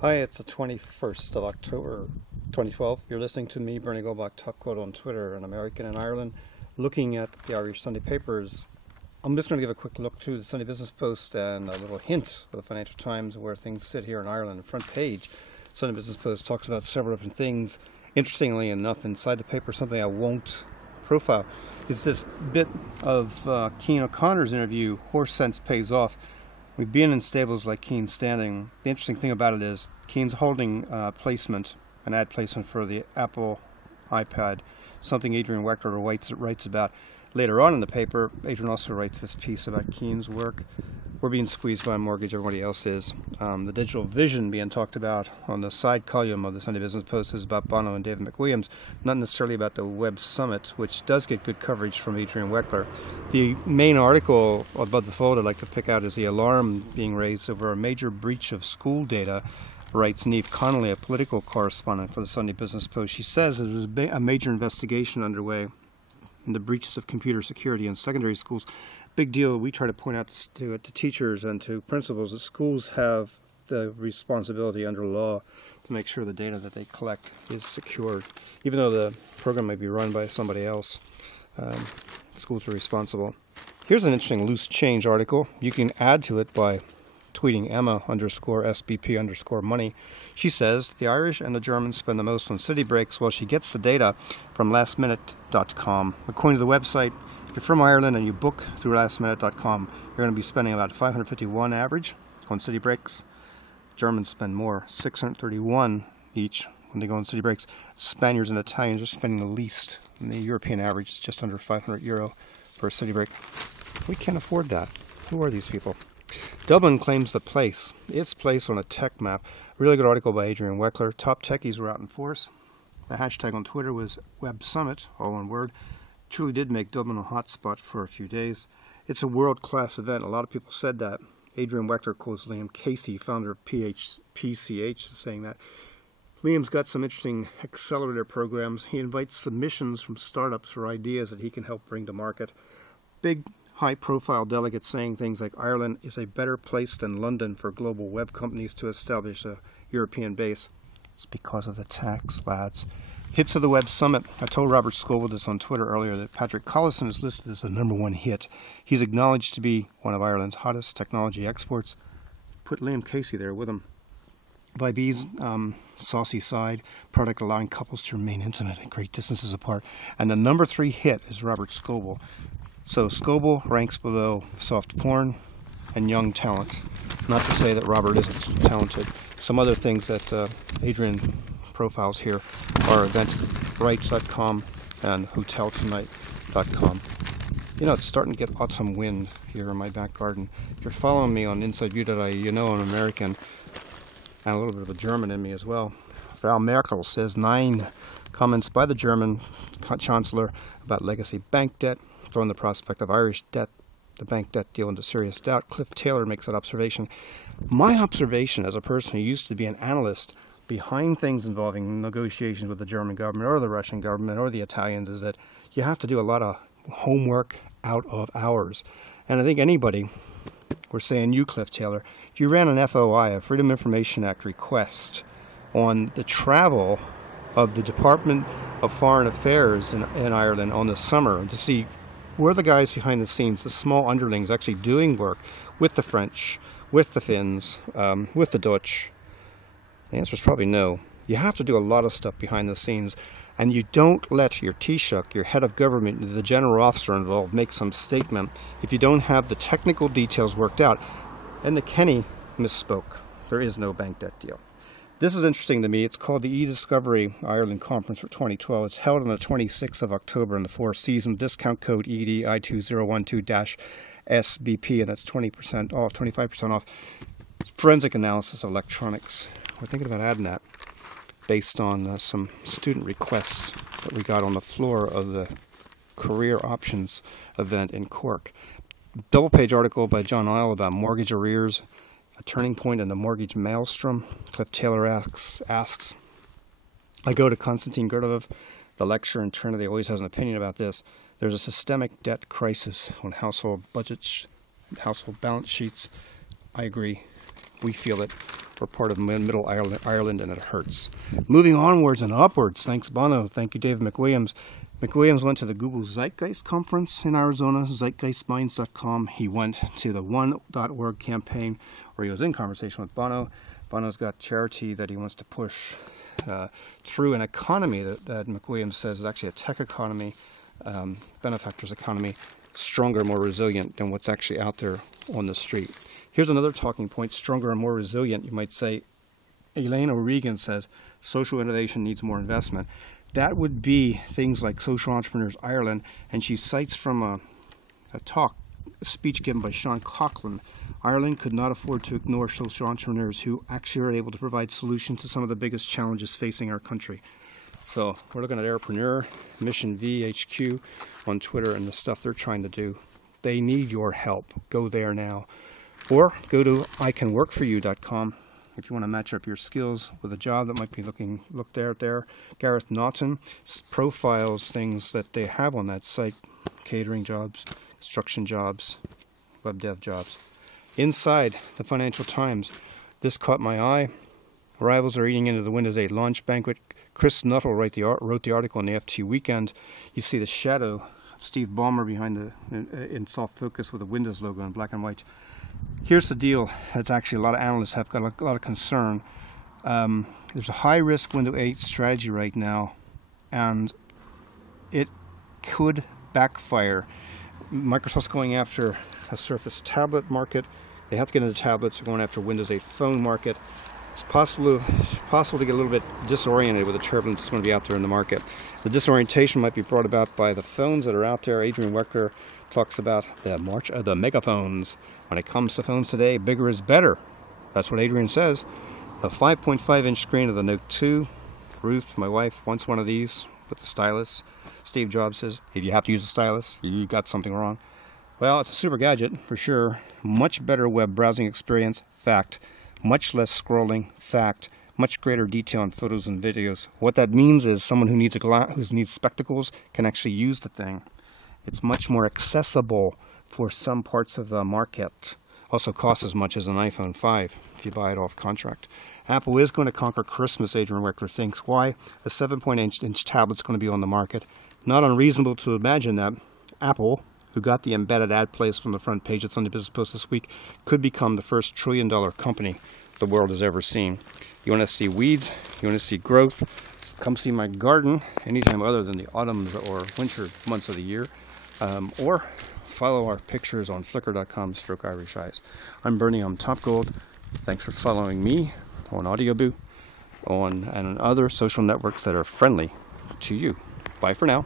Hi, it's the 21st of October 2012. You're listening to me, Bernie Goldbach, topgold on Twitter, an American in Ireland, looking at the Irish Sunday papers. I'm just going to give a quick look through the Sunday Business Post and a little hint of the Financial Times where things sit here in Ireland. The front page, Sunday Business Post talks about several different things. Interestingly enough, inside the paper, something I won't profile is this bit of Keane O'Connor's interview, Horse Sense Pays Off. We've been in stables like Keane's standing. The interesting thing about it is Keane's holding placement, an ad placement for the Apple iPad, something Adrian Weckler writes about. Later on in the paper, Adrian also writes this piece about Keane's work. We're being squeezed by a mortgage, everybody else is. The digital vision being talked about on the side column of the Sunday Business Post is about Bono and David McWilliams, not necessarily about the Web Summit, which does get good coverage from Adrian Weckler. The main article above the fold I'd like to pick out is the alarm being raised over a major breach of school data, writes Neve Connolly, a political correspondent for the Sunday Business Post. She says there's a major investigation underway in the breaches of computer security in secondary schools. Big deal. We try to point out to teachers and to principals that schools have the responsibility under law to make sure the data that they collect is secured. Even though the program may be run by somebody else, schools are responsible. Here's an interesting loose change article. You can add to it by tweeting Emma_SBP_money. She says the Irish and the Germans spend the most on city breaks while she gets the data from lastminute.com. According to the website, if you're from Ireland and you book through lastminute.com, you're going to be spending about $551 average on city breaks. Germans spend more, $631 each when they go on city breaks. Spaniards and Italians are spending the least, and the European average is just under €500 for a city break. We can't afford that. Who are these people? Dublin claims its place on a tech map. Really good article by Adrian Weckler. Top techies were out in force. The hashtag on Twitter was Web Summit, all one word. Truly did make Dublin a hotspot for a few days. It's a world-class event. A lot of people said that. Adrian Weckler quotes Liam Casey, founder of PCH, saying that. Liam's got some interesting accelerator programs. He invites submissions from startups for ideas that he can help bring to market. Big high-profile delegates saying things like Ireland is a better place than London for global web companies to establish a European base. It's because of the tax, lads. Hits of the Web Summit. I told Robert Scoble this on Twitter earlier that Patrick Collison is listed as the #1 hit. He's acknowledged to be one of Ireland's hottest technology exports. Put Liam Casey there with him. Vibe's saucy side, product allowing couples to remain intimate at great distances apart. And the #3 hit is Robert Scoble. So Scoble ranks below soft porn and young talent. Not to say that Robert isn't talented. Some other things that Adrian profiles here are eventbrite.com and hoteltonight.com. You know, it's starting to get autumn wind here in my back garden. If you're following me on InsideView.ie, you know I'm American and a little bit of a German in me as well. Frau Merkel says 9 comments by the German Chancellor about legacy bank debt, throwing the prospect of Irish debt, the bank debt deal, into serious doubt. Cliff Taylor makes that observation. My observation as a person who used to be an analyst behind things involving negotiations with the German government or the Russian government or the Italians is that you have to do a lot of homework out of hours. And I think anybody, we're saying you, Cliff Taylor, if you ran an FOI, a Freedom of Information Act request on the travel of the Department of Foreign Affairs in Ireland on the summer to see where the guys behind the scenes, the small underlings, actually doing work with the French, with the Finns, with the Dutch, the answer is probably no. You have to do a lot of stuff behind the scenes, and you don't let your Taoiseach, your head of government, the general officer involved, make some statement if you don't have the technical details worked out. And the Kenny misspoke. There is no bank debt deal. This is interesting to me. It's called the eDiscovery Ireland Conference for 2012. It's held on the 26th of October in the Four Seasons. Discount code EDI2012-SBP, and that's 20% off, 25% off. Forensic analysis of electronics. We're thinking about adding that based on some student requests that we got on the floor of the Career Options event in Cork. Double-page article by John Isle about mortgage arrears, a turning point in the mortgage maelstrom. Cliff Taylor asks, I go to Konstantin Gurdov, the lecturer in Trinity, always has an opinion about this. There's a systemic debt crisis on household budgets, household balance sheets. I agree. We feel it. We're part of Middle Ireland, and it hurts. Moving onwards and upwards. Thanks, Bono. Thank you, David McWilliams. McWilliams went to the Google Zeitgeist conference in Arizona, zeitgeistminds.com. He went to the one.org campaign where he was in conversation with Bono. Bono's got charity that he wants to push through an economy that McWilliams says is actually a tech economy, benefactors economy, stronger, more resilient than what's actually out there on the street. Here's another talking point, stronger and more resilient. You might say, Elaine O'Regan says, social innovation needs more investment. That would be things like Social Entrepreneurs Ireland, and she cites from a speech given by Sean Coughlin. Ireland could not afford to ignore social entrepreneurs who actually are able to provide solutions to some of the biggest challenges facing our country. So we're looking at Airpreneur, Mission VHQ on Twitter, and the stuff they're trying to do. They need your help. Go there now. Or go to icanworkforyou.com if you want to match up your skills with a job that might be looked at there. Gareth Naughton profiles things that they have on that site: catering jobs, construction jobs, web dev jobs. Inside the Financial Times, this caught my eye. Rivals are eating into the Windows 8 launch banquet. Chris Nuttall wrote the article on the FT Weekend. You see the shadow of Steve Ballmer behind in soft focus with a Windows logo in black and white. Here's the deal. That's actually a lot of analysts have got a lot of concern. There's a high-risk Windows 8 strategy right now, and it could backfire. Microsoft's going after a Surface tablet market. They have to get into tablets. They're going after Windows 8 phone market. It's possible to get a little bit disoriented with the turbulence that's going to be out there in the market. The disorientation might be brought about by the phones that are out there. Adrian Weckler talks about the march of the megaphones. When it comes to phones today, bigger is better. That's what Adrian says. The 5.5-inch screen of the Note 2. Ruth, my wife, wants one of these with the stylus. Steve Jobs says, if you have to use a stylus, you got something wrong. Well, it's a super gadget, for sure. Much better web browsing experience, fact. Much less scrolling, fact. Much greater detail on photos and videos. What that means is someone who needs spectacles can actually use the thing. It's much more accessible for some parts of the market. Also costs as much as an iPhone 5 if you buy it off contract. Apple is going to conquer Christmas, Adrian Weckler thinks. Why? A 7.8-inch tablet's going to be on the market. Not unreasonable to imagine that Apple, who got the embedded ad placed on the front page of Sunday Business Post this week, could become the first trillion-dollar company the world has ever seen. You want to see weeds, you want to see growth, come see my garden anytime other than the autumn or winter months of the year, or follow our pictures on flickr.com/Irish Eyes. I'm Bernie, I'm topgold. Thanks for following me on Audioboo and on other social networks that are friendly to you. Bye for now.